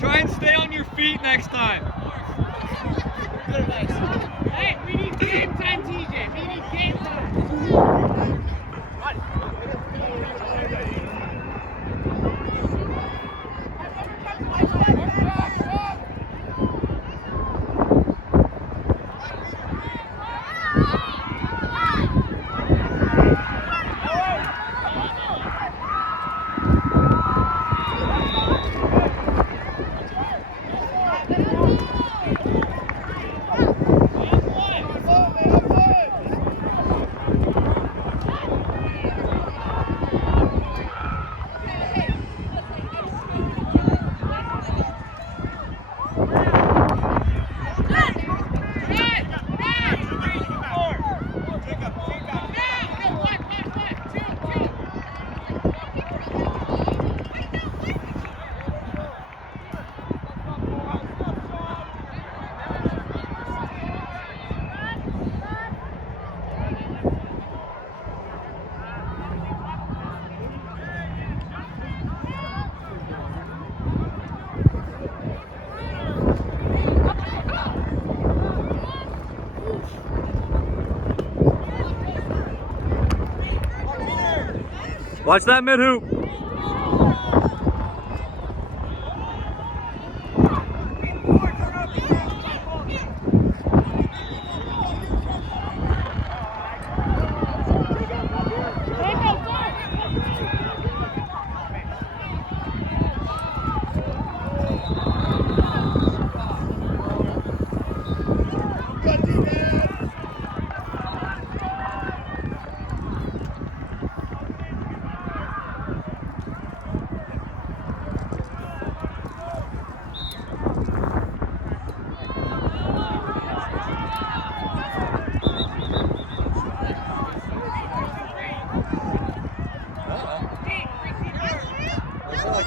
Try and stay on your feet next time. Good advice. Hey, we need game time, TJ. We need game time. Watch that mid hoop.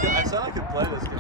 I said I could play this game.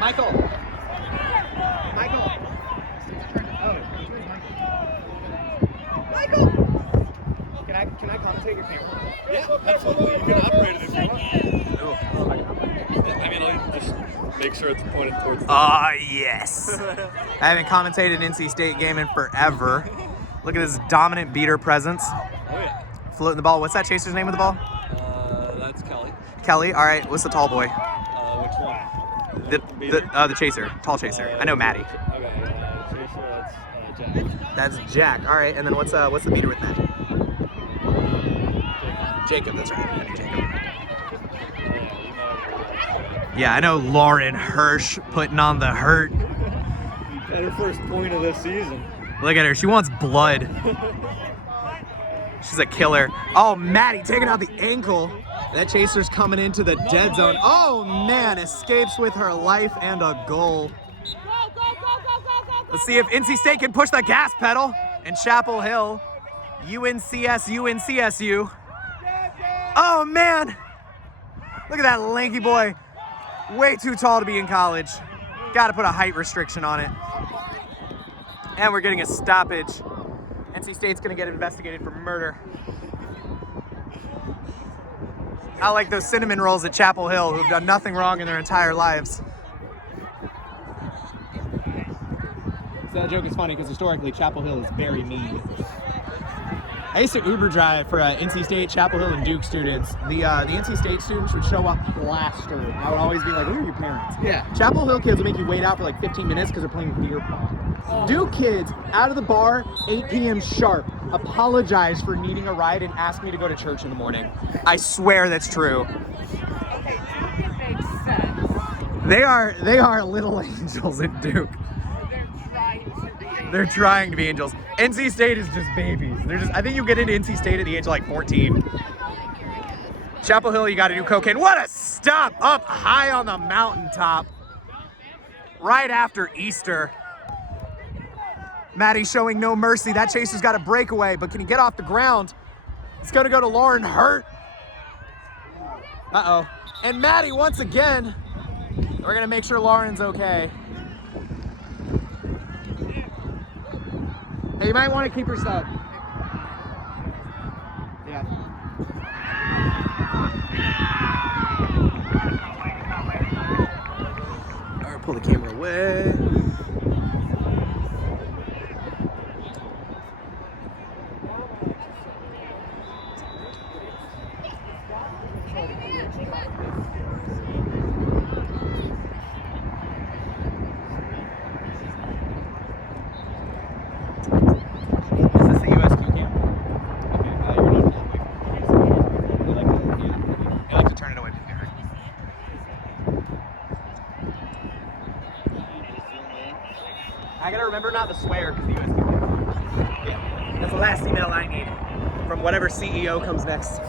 Michael. Can I commentate your camera? Yeah, absolutely. You can operate it if you want. I mean, I'll just make sure it's pointed towards the Yes. I haven't commentated an NC State game in forever. Look at this dominant beater presence. Oh, yeah. Floating the ball. What's that chaser's name of the ball? That's Kelly. Kelly. All right. What's the tall boy? Which one? The chaser. Tall chaser. I know Maddie. Okay, chaser, that's Jack. That's Jack. All right. And then what's the beater with Maddie? Jacob. That's right. I knew Jacob. Yeah, I know Lauren Hirsch putting on the hurt. At her first point of the season. Look at her. She wants blood. She's a killer. Oh, Maddie taking out the ankle. That chaser's coming into the dead zone. Oh, man. Escapes with her life and a goal. Let's see if NC State can push the gas pedal. And Chapel Hill. UNCSU. Oh, man. Look at that lanky boy. Way too tall to be in college. Got to put a height restriction on it. And we're getting a stoppage. NC State's going to get investigated for murder. Not like those cinnamon rolls at Chapel Hill who've done nothing wrong in their entire lives. So that joke is funny because historically Chapel Hill is very mean. I used to Uber drive for NC State, Chapel Hill, and Duke students. The NC State students would show up plastered. I would always be like, who are your parents? Yeah. Chapel Hill kids would make you wait out for like 15 minutes because they're playing beer pong. Duke kids, out of the bar, 8 p.m. sharp, apologize for needing a ride and ask me to go to church in the morning. I swear that's true. Okay, Duke is big They are little angels at Duke. They're trying to be angels. NC State is just babies. I think you get into NC State at the age of like 14. Chapel Hill, you got to do cocaine. What a stop up high on the mountaintop. Right after Easter. Maddie showing no mercy. That chaser's got a breakaway, but can he get off the ground? It's gonna go to Lauren Hurt. Uh-oh. And Maddie, once again, we're gonna make sure Lauren's okay. Hey, you might want to keep her sub. Yeah. All right, pull the camera away. I gotta remember not to swear because the USQ. Yeah, that's the last email I need from whatever CEO comes next.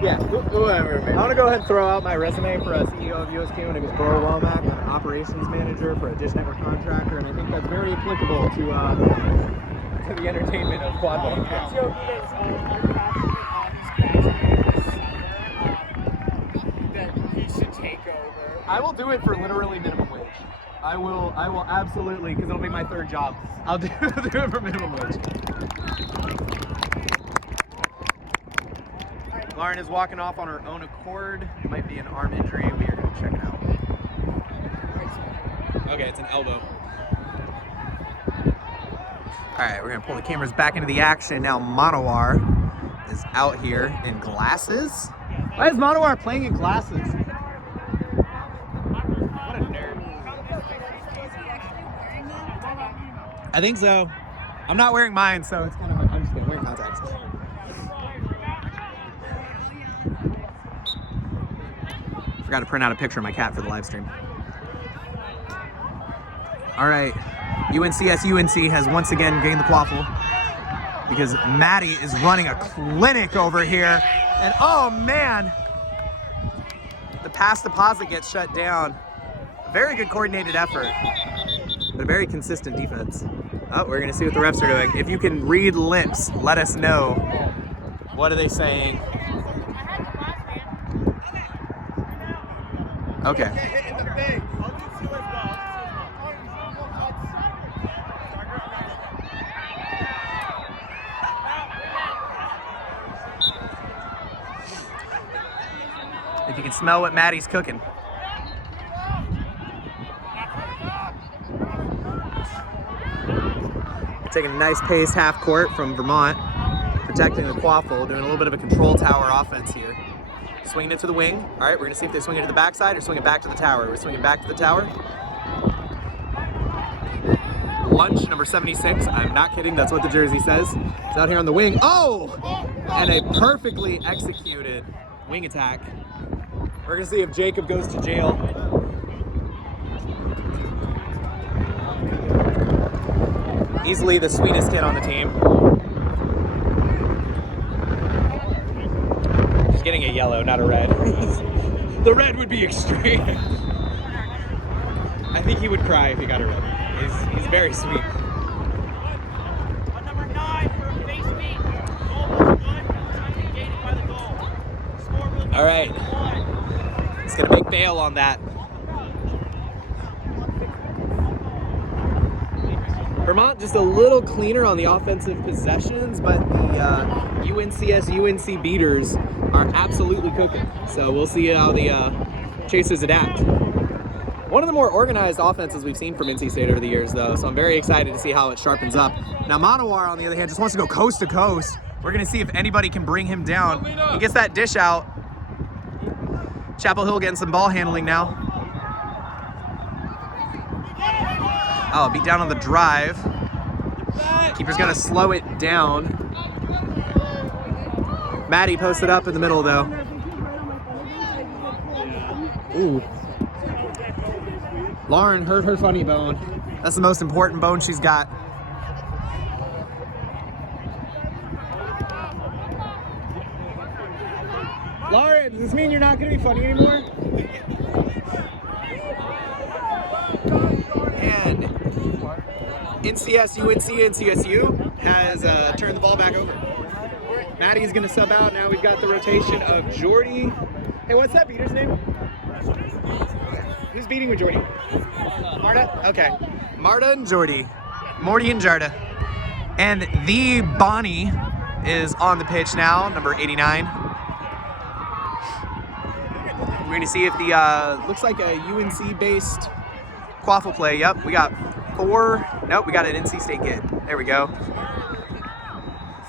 Yeah, whoever. I want to go ahead and throw out my resume for a CEO of USQ, and it was Burl Womack. I'm an operations manager for a Dish Network contractor, and I think that's very applicable to the entertainment of quad ball. That he should take over. I will do it for literally minimum wage. I will absolutely, because it'll be my third job. I'll do it for minimum wage. Lauren is walking off on her own accord. It might be an arm injury. We are going to check it out. Okay, it's an elbow. All right, we're going to pull the cameras back into the action. Now Manowar is out here in glasses. Why is Manowar playing in glasses? I think so. I'm not wearing mine, so it's kind of I'm just kidding. Wearing contacts. Forgot to print out a picture of my cat for the live stream. All right, UNC has once again gained the quaffle because Maddie is running a clinic over here, and oh man, the pass deposit gets shut down. A very good coordinated effort, but a very consistent defense. Oh, we're gonna see what the refs are doing. If you can read lips, let us know. What are they saying? Okay. If you can smell what Maddie's cooking. Taking a nice pace half court from Vermont, protecting the quaffle, doing a little bit of a control tower offense here. Swinging it to the wing. All right, we're gonna see if they swing it to the backside or swing it back to the tower. We're swinging back to the tower. Lunch, number 76. I'm not kidding, that's what the jersey says. It's out here on the wing. Oh! And a perfectly executed wing attack. We're gonna see if Jacob goes to jail. Easily the sweetest kid on the team. He's getting a yellow, not a red. The red would be extreme. I think he would cry if he got a red. He's very sweet. Number 9 for base speed. Goal good. Gained by the goal. Score real All right. He's gonna make bail on that. Vermont just a little cleaner on the offensive possessions, but the UNC beaters are absolutely cooking. So we'll see how the Chasers adapt. One of the more organized offenses we've seen from NC State over the years, though, so I'm very excited to see how it sharpens up. Now, Manowar, on the other hand, just wants to go coast to coast. We're going to see if anybody can bring him down. He gets that dish out. Chapel Hill getting some ball handling now. Oh, beat down on the drive. Keeper's gonna slow it down. Maddie posted up in the middle though. Ooh. Lauren hurt her funny bone. That's the most important bone she's got. Lauren, does this mean you're not going to be funny anymore? And NCSU has turned the ball back over. Maddie's going to sub out. Now we've got the rotation of Jordy. Hey, what's that beater's name? Who's beating with Jordy? Marta? Okay. Marta and Jordy. Morty and Jarda. And the Bonnie is on the pitch now, number 89. We're going to see if the, looks like a UNC-based quaffle play. Yep, we got 4. Nope, we got an NC State get. There we go.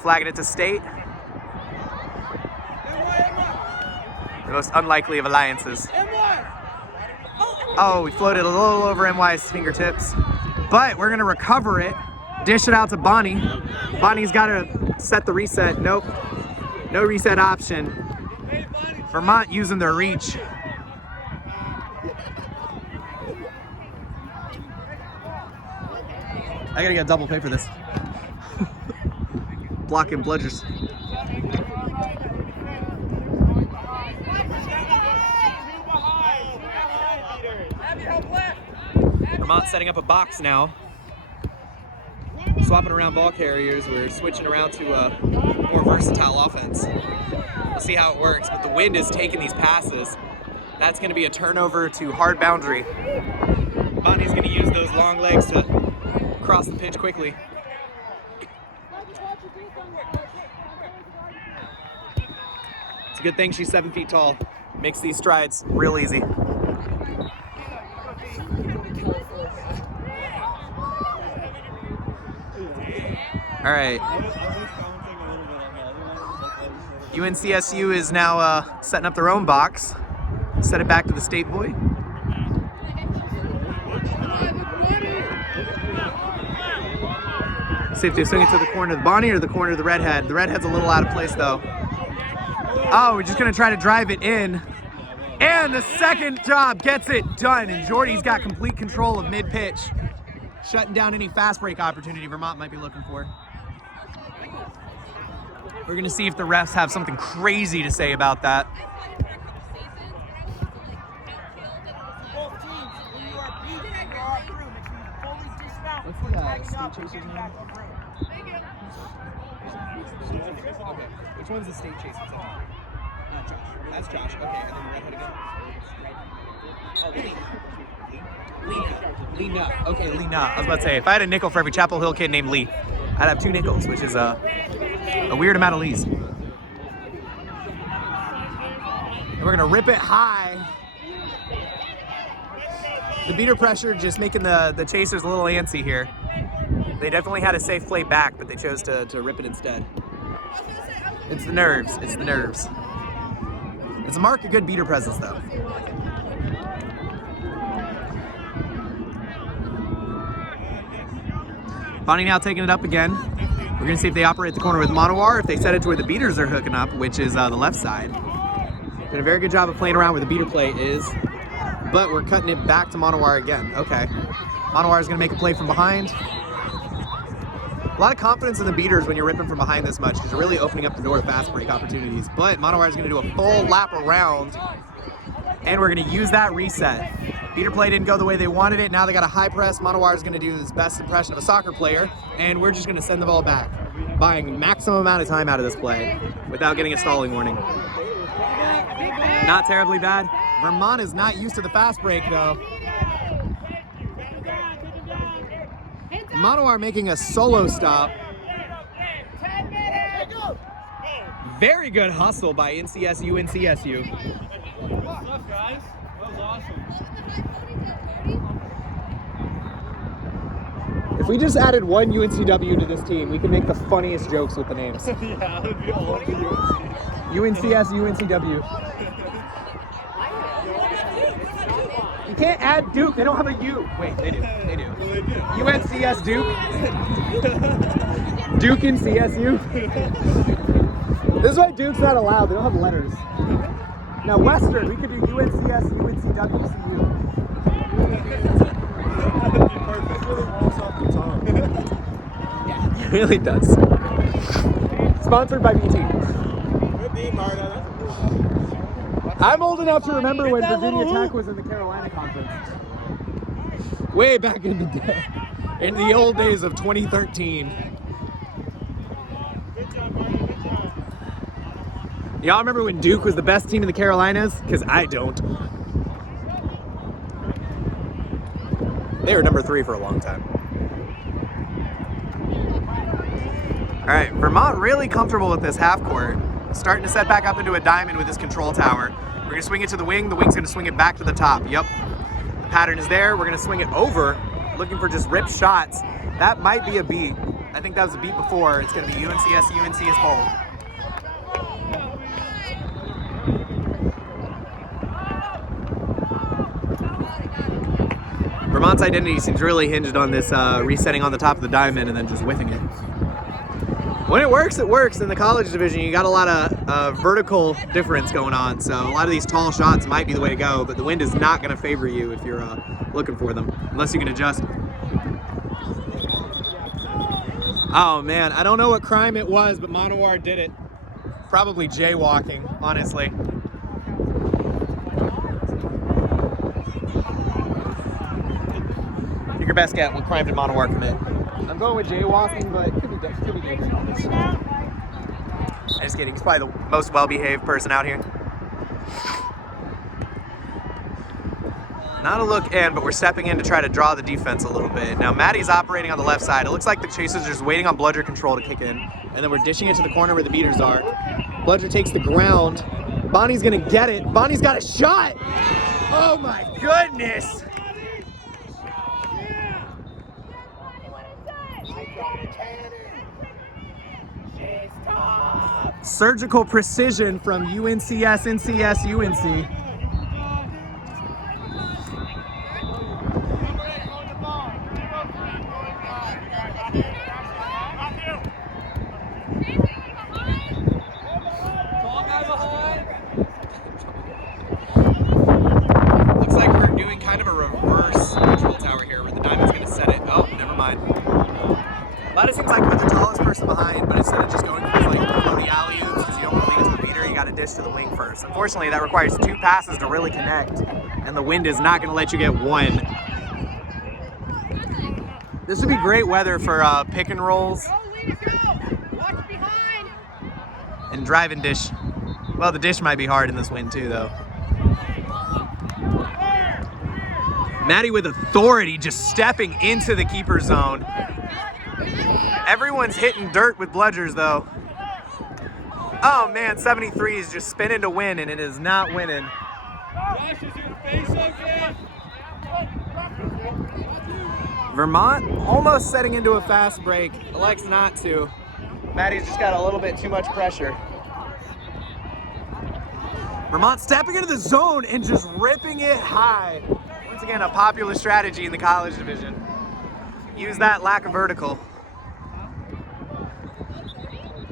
Flagging it to State. The most unlikely of alliances. Oh, we floated a little over NY's fingertips. But we're going to recover it. Dish it out to Bonnie. Bonnie's got to set the reset. Nope. No reset option. Vermont using their reach. I gotta get a double pay for this. Blocking bludgers. Vermont setting up a box now. Swapping around ball carriers. We're switching around to a more versatile offense. We'll see how it works, but the wind is taking these passes. That's going to be a turnover to hard boundary. Bonnie's going to use those long legs to cross the pitch quickly. It's a good thing she's 7 feet tall. Makes these strides real easy. All right. UNCSU is now setting up their own box. Set it back to the State boy. See if they swing it to the corner of the Bonnie or the corner of the Redhead. The Redhead's a little out of place though. Oh, we're just gonna try to drive it in. And the second job gets it done. And Jordy's got complete control of mid-pitch. Shutting down any fast break opportunity Vermont might be looking for. We're gonna see if the refs have something crazy to say about that. What's the state chaser's name? Okay, which one's the state chaser's name? Josh. That's Josh. Okay, and then the redhead again. Oh, Lena. Okay, Lena. I was about to say, if I had a nickel for every Chapel Hill kid named Lee, I'd have 2 nickels, which is a weird amount of Lees. And we're gonna rip it high. The beater pressure just making the chasers a little antsy here. They definitely had a safe play back, but they chose to rip it instead. It's the nerves. It's the nerves. It's a mark of good beater presence, though. Bonnie now taking it up again. We're going to see if they operate the corner with Monowar, if they set it to where the beaters are hooking up, which is the left side. Did a very good job of playing around where the beater play is, but we're cutting it back to Monowar again. Okay. Monowar is going to make a play from behind. A lot of confidence in the beaters when you're ripping from behind this much because you're really opening up the door to fast break opportunities. But Monowar is going to do a full lap around, and we're going to use that reset. Beater play didn't go the way they wanted it. Now they got a high press. Monowar is going to do his best impression of a soccer player, and we're just going to send the ball back, buying maximum amount of time out of this play without getting a stalling warning. Not terribly bad. Vermont is not used to the fast break, though. Monowar making a solo stop. Very good hustle by NCSU. Good stuff, guys. That was awesome. If we just added one UNCW to this team, we could make the funniest jokes with the names. Yeah, it would be all over the UNCWU. You can't add Duke. They don't have a U. Wait, they do. They do. UNCS Duke. Duke and CSU. This is why Duke's not allowed. They don't have letters. Now Western, we could do UNCS, UNC WCU. That'd be perfect. It really rolls off the tongue. Yeah, it really does. Sponsored by BT. Good beat, Marta. I'm old enough to remember when Virginia Tech was in the Carolina Conference. Way back in the day. In the old days of 2013. Good job, Marta. Good job. Y'all remember when Duke was the best team in the Carolinas? Because I don't. They were number 3 for a long time. All right, Vermont really comfortable with this half court. Starting to set back up into a diamond with this control tower. We're gonna swing it to the wing. The wing's gonna swing it back to the top. Yep, the pattern is there. We're gonna swing it over, looking for just rip shots. That might be a beat. I think that was a beat before. It's gonna be UNCS, UNC is bold. Vermont's identity seems really hinged on this resetting on the top of the diamond and then just whiffing it. When it works, it works. In the college division, you got a lot of vertical difference going on, so a lot of these tall shots might be the way to go, but the wind is not going to favor you if you're looking for them, unless you can adjust. Oh man, I don't know what crime it was, but Monowar did it. Probably jaywalking, honestly. Take your best guess, what crime did Monowar commit? I'm going with jaywalking, but it could be dangerous. I'm just kidding. He's probably the most well-behaved person out here. Not a look in, but we're stepping in to try to draw the defense a little bit. Now, Maddie's operating on the left side. It looks like the Chasers are just waiting on Bludger control to kick in. And then we're dishing it to the corner where the beaters are. Bludger takes the ground. Bonnie's going to get it. Bonnie's got a shot! Oh my goodness! Surgical precision from UNCS, NCS, UNC. Looks like we're doing kind of a reverse control tower here where the diamond's going to set it. Oh, never mind. A lot of seems like we're the tallest person behind, but instead of just going for like floaty alley-oops, because you don't want to lead it to the beater, you got to dish to the wing first. Unfortunately, that requires 2 passes to really connect, and the wind is not going to let you get 1. This would be great weather for pick and rolls and drive and dish. Well, the dish might be hard in this wind too, though. Maddie with authority, just stepping into the keeper zone. Everyone's hitting dirt with bludgers, though. Oh man, 73 is just spinning to win, and it is not winning. Vermont almost setting into a fast break. Elects not to. Maddie's just got a little bit too much pressure. Vermont stepping into the zone and just ripping it high. Once again, a popular strategy in the college division. Use that lack of vertical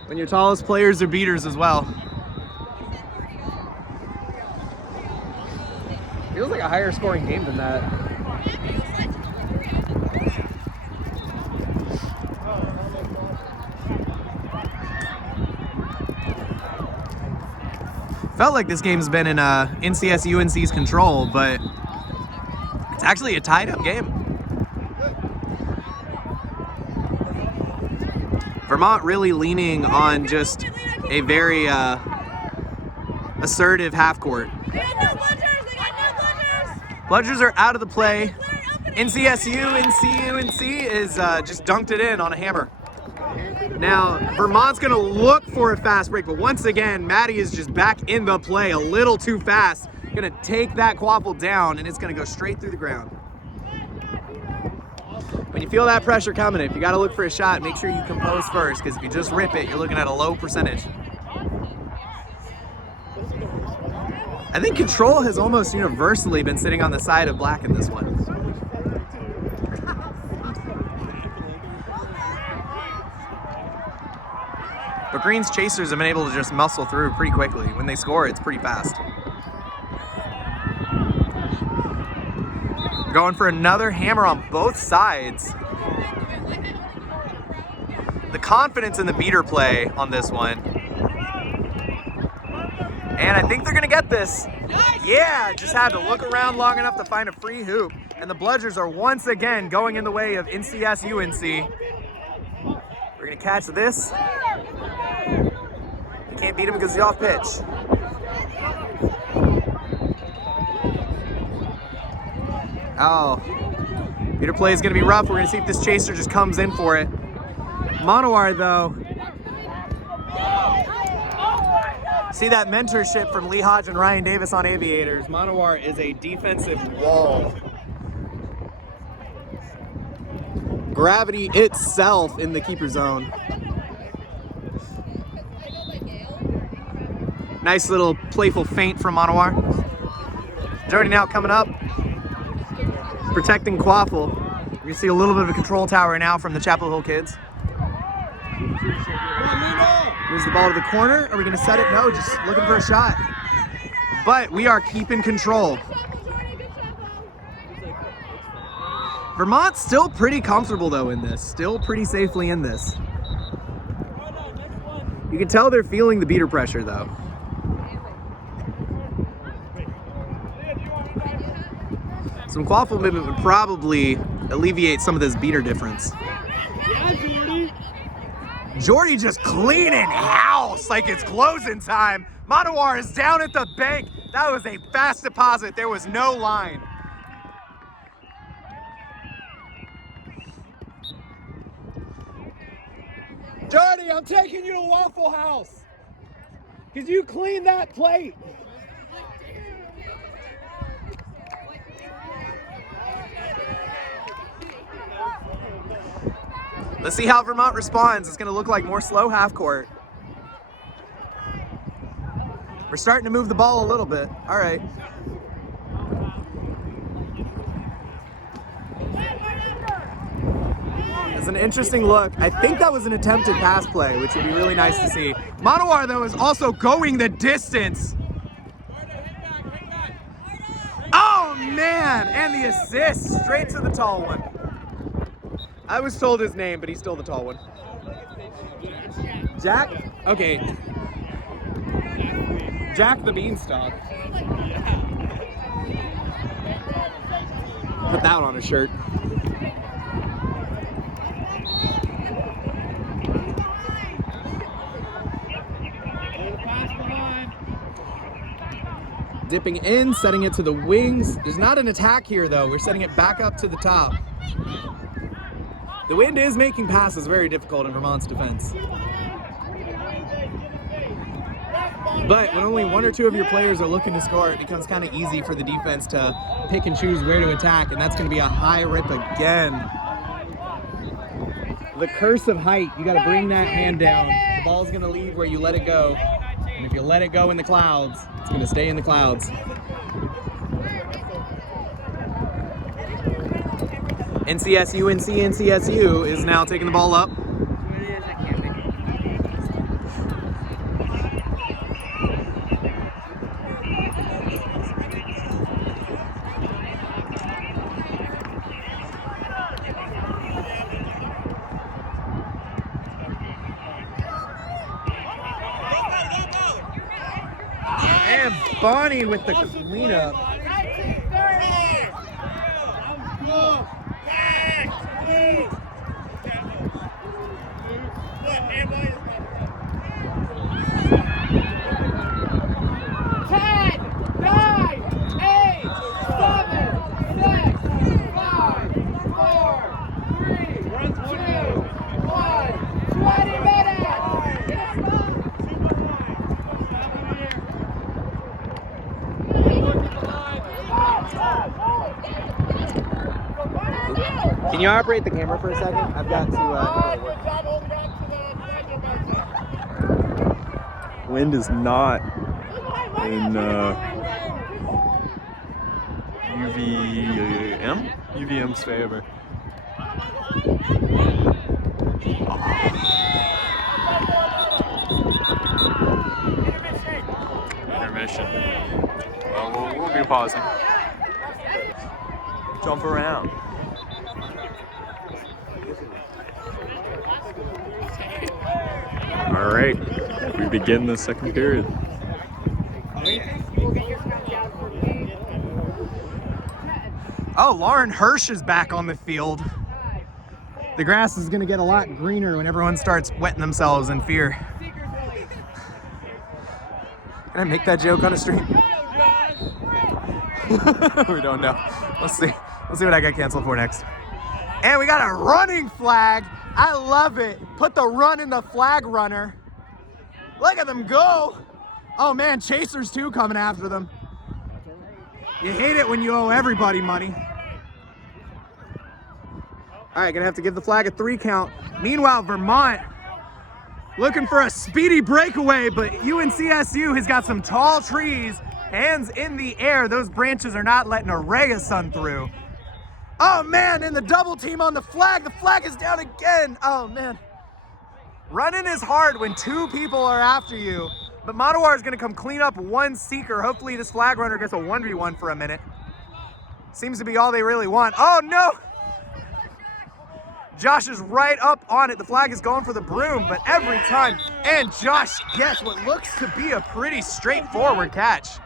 when your tallest players are beaters as well. Feels like a higher scoring game than that. Felt like this game's been in NCS UNC's control, but it's actually a tied up game. Vermont really leaning on just a very assertive half court. They got no bludgers! They got no bludgers! Bludgers are out of the play. NCSU and CUNC is just dunked it in on a hammer. Now, Vermont's gonna look for a fast break, but once again, Maddie is just back in the play a little too fast. Gonna take that quaffle down, and it's gonna go straight through the ground. When you feel that pressure coming, if you gotta look for a shot, make sure you compose first, because if you just rip it, you're looking at a low percentage. I think control has almost universally been sitting on the side of black in this one. But Green's chasers have been able to just muscle through pretty quickly. When they score, it's pretty fast. going for another hammer on both sides. The confidence in the beater play on this one. And I think they're gonna get this. Yeah, just had to look around long enough to find a free hoop. And the Bludgers are once again going in the way of NCS UNC. We're gonna catch this. You can't beat him because he's off pitch. Oh, beater play is gonna be rough. We're gonna see if this chaser just comes in for it. Monowar though. See that mentorship from Lee Hodge and Ryan Davis on Aviators. Monowar is a defensive wall. Gravity itself in the keeper zone. Nice little playful feint from Monowar. Jordy now coming up, protecting Quaffle. You can see a little bit of a control tower now from the Chapel Hill kids. Moves the ball to the corner. Are we gonna set it? No, just looking for a shot. But we are keeping control. Vermont's still pretty comfortable though in this. Still pretty safely in this. You can tell they're feeling the beater pressure though. Some quaffle movement would probably alleviate some of this beater difference. Jordy just cleaning house like it's closing time. Monowar is down at the bank. That was a fast deposit. There was no line. Jordy, I'm taking you to Waffle House because you cleaned that plate. Let's see how Vermont responds. It's going to look like more slow half court. We're starting to move the ball a little bit. All right. It's an interesting look. I think that was an attempted pass play, which would be really nice to see. Monowar, though, is also going the distance. Oh, man. And the assist straight to the tall one. I was told his name, but he's still the tall one. Jack? Okay. Jack the Beanstalk. Put that on a shirt. Dipping in, setting it to the wings. There's not an attack here, though. We're setting it back up to the top. The wind is making passes very difficult in Vermont's defense. But when only one or two of your players are looking to score, it becomes kind of easy for the defense to pick and choose where to attack, and that's going to be a high rip again. The curse of height, you got to bring that hand down. The ball's going to leave where you let it go, and if you let it go in the clouds, it's going to stay in the clouds. NCSU and NCSU is now taking the ball up. And Bonnie with the cleanup. Can you operate the camera for a second? I've got to. Wind is not in UVM's favor. Intermission. Well, we'll be pausing. Jump around. All right, we begin the second period. Oh, Lauren Hirsch is back on the field. The grass is going to get a lot greener when everyone starts wetting themselves in fear. Can I make that joke on a stream? We don't know. Let's see. Let's see what I got canceled for next. And we got a running flag. I love it. Put the run in the flag runner. Look at them go. Oh man, chasers too coming after them. You hate it when you owe everybody money. All right, gonna have to give the flag a 3 count. Meanwhile, Vermont looking for a speedy breakaway, but UNCSU has got some tall trees, hands in the air. Those branches are not letting a ray of sun through. Oh man, and the double team on the flag. The flag is down again. Oh man. Running is hard when 2 people are after you, but Matawar is gonna come clean up 1 seeker. Hopefully this flag runner gets a 1v1 for a minute. Seems to be all they really want. Oh no! Josh is right up on it. The flag is going for the broom, but every time, and Josh gets what looks to be a pretty straightforward catch.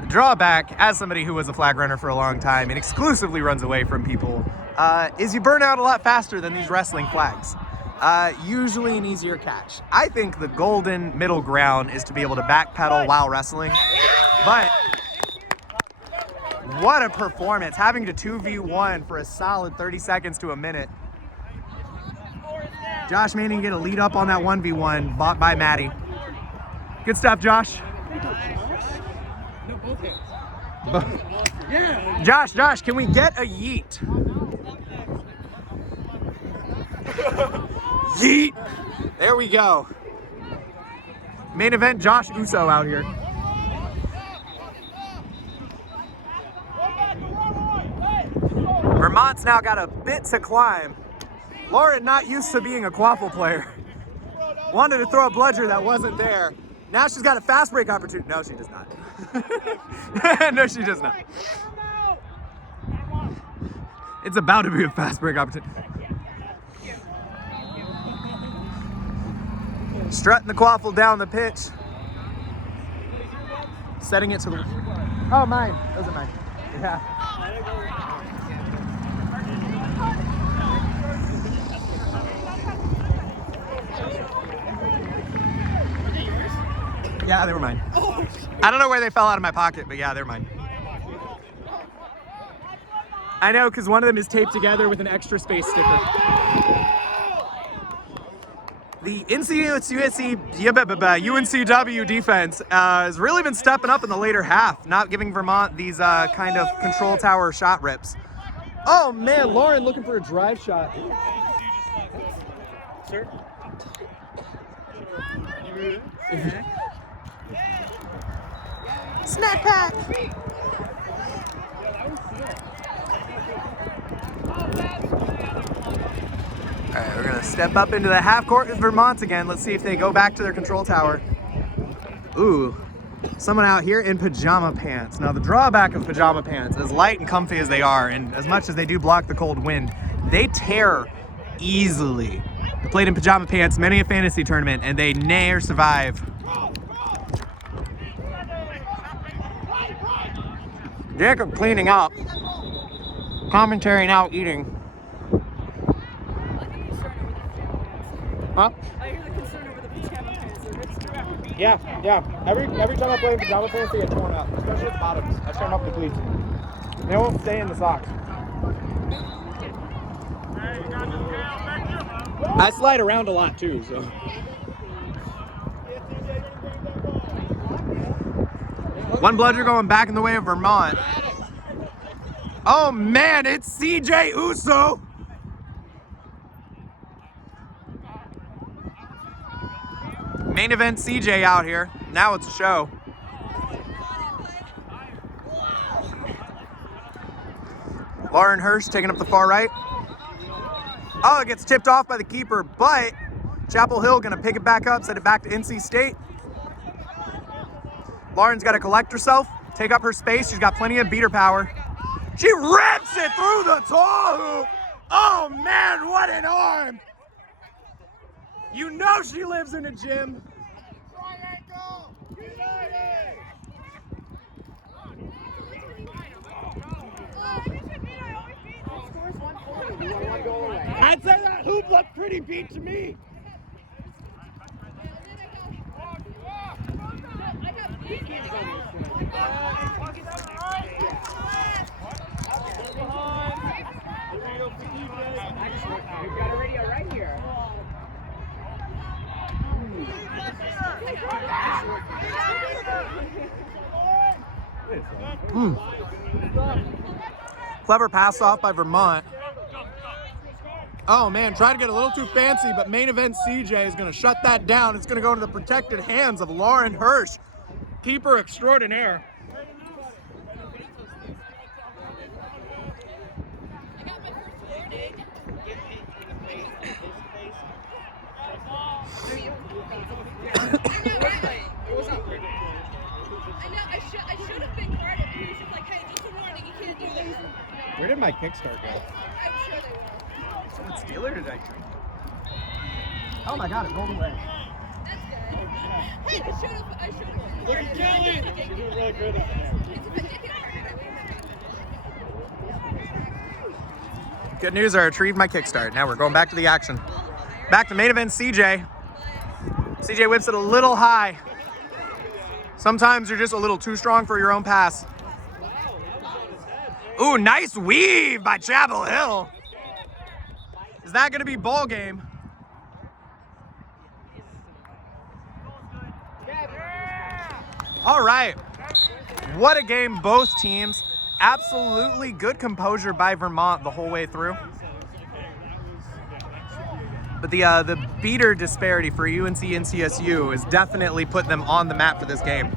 The drawback, as somebody who was a flag runner for a long time and exclusively runs away from people, is you burn out a lot faster than these wrestling flags. Usually an easier catch. I think the golden middle ground is to be able to backpedal while wrestling, but what a performance, having to 2v1 for a solid 30 seconds to a minute. Josh Manning get a lead up on that 1v1 bought by Maddie. Good stuff, Josh. Josh, can we get a yeet? Yeet! There we go. Main event, Josh Uso out here. Vermont's now got a bit to climb. Lauren, not used to being a quaffle player, wanted to throw a bludger that wasn't there. Now she's got a fast break opportunity. No, she does not. No, she does not. It's about to be a fast break opportunity. Strutting the quaffle down the pitch. Setting it to the... Oh, mine. Those are mine. Yeah. Yeah, they were mine. I don't know where they fell out of my pocket, but yeah, they're mine. I know, because one of them is taped together with an extra space sticker. The UNCW defense has really been stepping up in the later half, not giving Vermont these kind of control tower shot rips. Oh man, Lauren looking for a drive shot. Sir? Snack pack! All right, we're gonna step up into the half court with Vermont again. Let's see if they go back to their control tower. Ooh, someone out here in pajama pants. Now the drawback of pajama pants, as light and comfy as they are, and as much as they do block the cold wind, they tear easily. I played in pajama pants many a fantasy tournament, and they ne'er survive. Jacob cleaning up. Commentary now eating. Huh? I hear the concern over the pajama pants. Yeah. Every time I play in pajama pants, they get torn up, especially at the bottoms. I turn off the cleats. They won't stay in the socks. I slide around a lot too, so. One bludger going back in the way of Vermont. Oh man, it's CJ Uso. Main event CJ out here. Now it's a show. Lauren Hirsch taking up the far right. Oh, it gets tipped off by the keeper, but Chapel Hill gonna pick it back up, send it back to NC State. Lauren's gotta collect herself, take up her space. She's got plenty of beater power. She rips it through the toe hoop. Oh man, what an arm. You know she lives in a gym. I'd say that hoop looked pretty beat to me. We've got a radio right here. Clever pass off by Vermont. Oh man, tried to get a little too fancy, but main event CJ is gonna shut that down. It's gonna go to the protected hands of Lauren Hirsch, keeper extraordinaire. I should have been guarded. He was just like, hey, just a warning, you can't do this. Where did my kickstart go? I'm sure they will. Someone steal it or did I drink? Oh my god, it rolled away. That's good. Hey, I should have. Look at Kelly. She's doing really good up there. Good news, I retrieved my kickstart. Now we're going back to the action. Back to main event CJ. CJ whips it a little high. Sometimes you're just a little too strong for your own pass. Ooh, nice weave by Chapel Hill. Is that gonna be ball game? All right, what a game, both teams. Absolutely good composure by Vermont the whole way through. But the beater disparity for UNC NCSU has definitely put them on the map for this game.